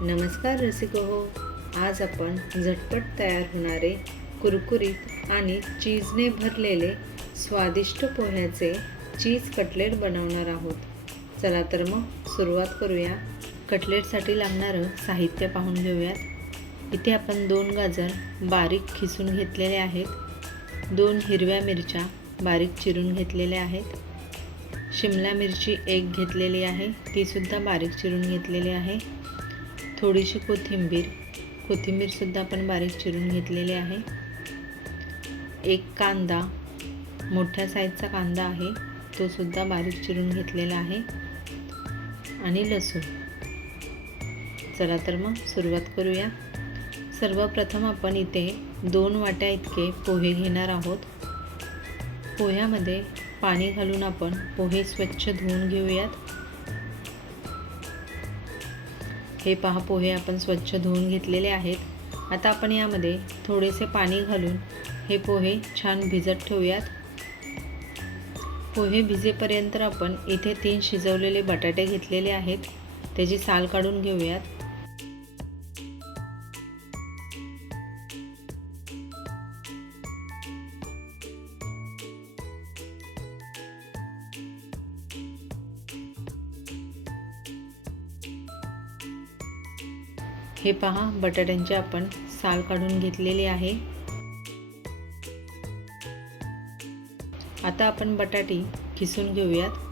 नमस्कार रसिको हो. आज आपण झटपट तयार होणारे कुरकुरीत आणि चीजने भरलेले स्वादिष्ट पोह्याचे चीज कटलेट बनवणार आहोत. चला तर मग सुरुवात करूया. कटलेटसाठी लागणारं साहित्य पाहून घेऊयात. इथे आपण 2 गाजर बारीक खिसून घेतलेले आहेत. 2 हिरव्या मिरच्या बारीक चिरून घेतलेल्या आहेत. शिमला मिरची 1 घेतलेली आहे, तीसुद्धा बारीक चिरून घेतलेली आहे. थोडीशी कोथिंबीरसुद्धा आपण बारीक चिरून घेतलेली आहे. 1 कांदा, मोठ्या साईजचा कांदा आहे, तो सुद्धा बारीक चिरून घेतलेला आहे आणि लसूण. चला तर मग सुरुवात करूया. सर्वप्रथम आपण इथे 2 वाट्या इतके पोहे घेणार आहोत. पोह्यामध्ये पाणी घालून आपण पोहे स्वच्छ धुवून घेऊयात. हे पहा, पोहे आपण स्वच्छ धुवून घेतलेले आहेत. आता आपण यामध्ये थोडेसे पाणी घालून हे पोहे छान भिजत ठेवूयात. पोहे भिजेपर्यंत आपण इथे 3 शिजवलेले बटाटे घेतलेले आहेत, त्याची साल काढून घेऊयात. हे पहा, बटाट्यांची आपण साल काढून घेतलेली आहे. आता आपण बटाटे खिसून घेऊयात.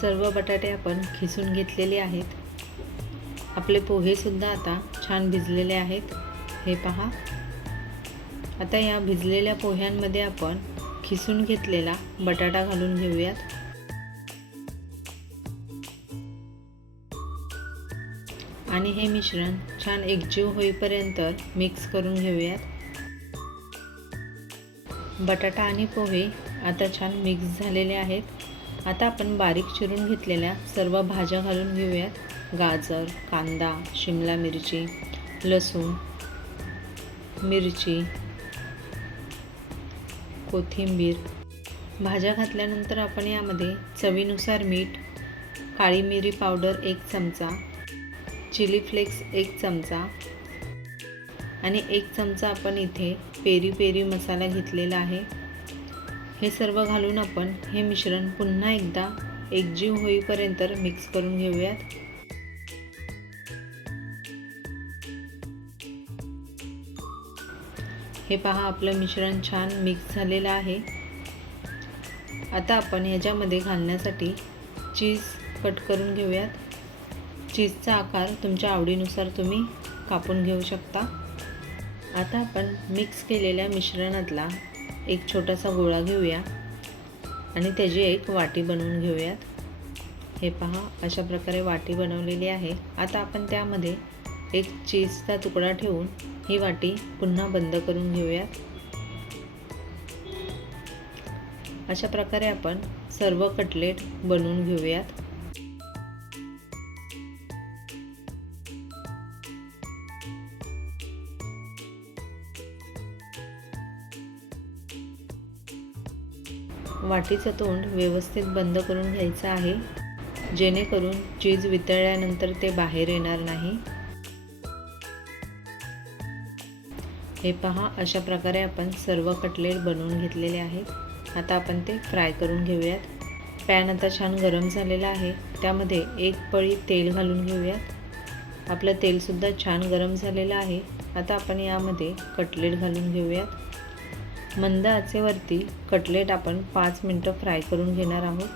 सर्व बटाटे आपण खिसून घेतलेले आहेत. आपले पोहे सुद्धा आता छान भिजलेले आहेत. हे पहा. आता या भिजलेल्या पोह्यांमध्ये आपण खिसून घेतलेला बटाटा घालून घेऊयात. आणि हे मिश्रण छान एकजीव होईपर्यंत मिक्स करून घेऊयात. बटाटा आणि पोहे आता छान मिक्स झालेले आहेत. आता आपण बारीक चिरून घेतलेल्या सर्व भाज्या घालून घेऊयात. गाजर, कांदा, शिमला मिरची, लसूण, मिरची, कोथिंबीर. भाज्या घातल्यानंतर आपण यामध्ये चवीनुसार मीठ, काळी मिरी पावडर 1 चमचा, चिली फ्लेक्स 1 चमचा आणि 1 चमचा आपण इथे पेरी पेरी मसाला घेतलेला आहे. हे सर्व घालून आपण हे मिश्रण पुन्हा एकदा एकजीव होईपर्यंत मिक्स करून घेऊयात. हे पहा, आपलं मिश्रण छान मिक्स झालेलं आहे. आता आपण याच्यामध्ये घालण्यासाठी चीज कट करून घेऊयात. चीजचा आकार तुमच्या आवडीनुसार तुम्ही कापून घेऊ शकता. आता आपण मिक्स केलेल्या मिश्रणातला एक छोटासा गोळा घेऊया आणि त्याची एक वाटी बनवून घेऊयात. हे पहा, अशा प्रकारे वाटी बनवलेली आहे. आता आपण त्यामध्ये एक चीजचा तुकडा ठेवून ही वाटी पुन्हा बंद करून घेऊयात. अशा प्रकारे आपण सर्व कटलेट बनवून घेऊयात. वाटीचं तोंड व्यवस्थित बंद करून घ्यायचं आहे, जेणेकरून चीज वितळल्यानंतर ते बाहेर येणार नाही. हे पहा, अशा प्रकारे आपण सर्व कटलेट बनवून घेतलेले आहेत. आता आपण ते फ्राय करून घेऊयात. पॅन आता छान गरम झालेला आहे, त्यामध्ये 1 पळी तेल घालून घेऊयात. आपलं तेलसुद्धा छान गरम झालेलं आहे. आता आपण यामध्ये कटलेट घालून घेऊयात. मंद आचेवरती कटलेट आपण 5 मिनिटं फ्राय करून घेणार आहोत.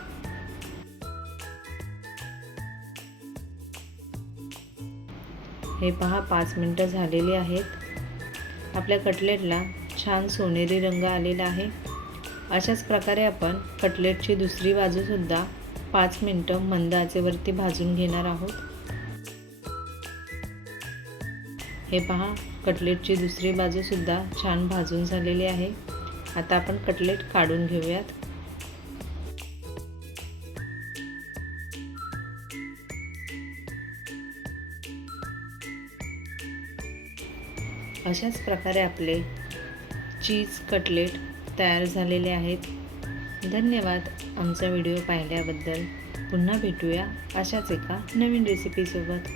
हे पहा, 5 मिनिटं झालेली आहेत. आपल्या कटलेटला छान सोनेरी रंग आलेला आहे. अशाच प्रकारे आपण कटलेटची दुसरी बाजूसुद्धा 5 मिनिटं मंद आचेवरती भाजून घेणार आहोत. हे पहा, कटलेटची दुसरी बाजूसुद्धा छान भाजून झालेली आहे. आता आपण कटलेट काढून घेऊयात. अशाच प्रकारे आपले चीज कटलेट तयार झालेले आहेत. धन्यवाद आमचा व्हिडिओ पाहिल्याबद्दल. पुन्हा भेटूया अशाच एका नवीन रेसिपीसोबत.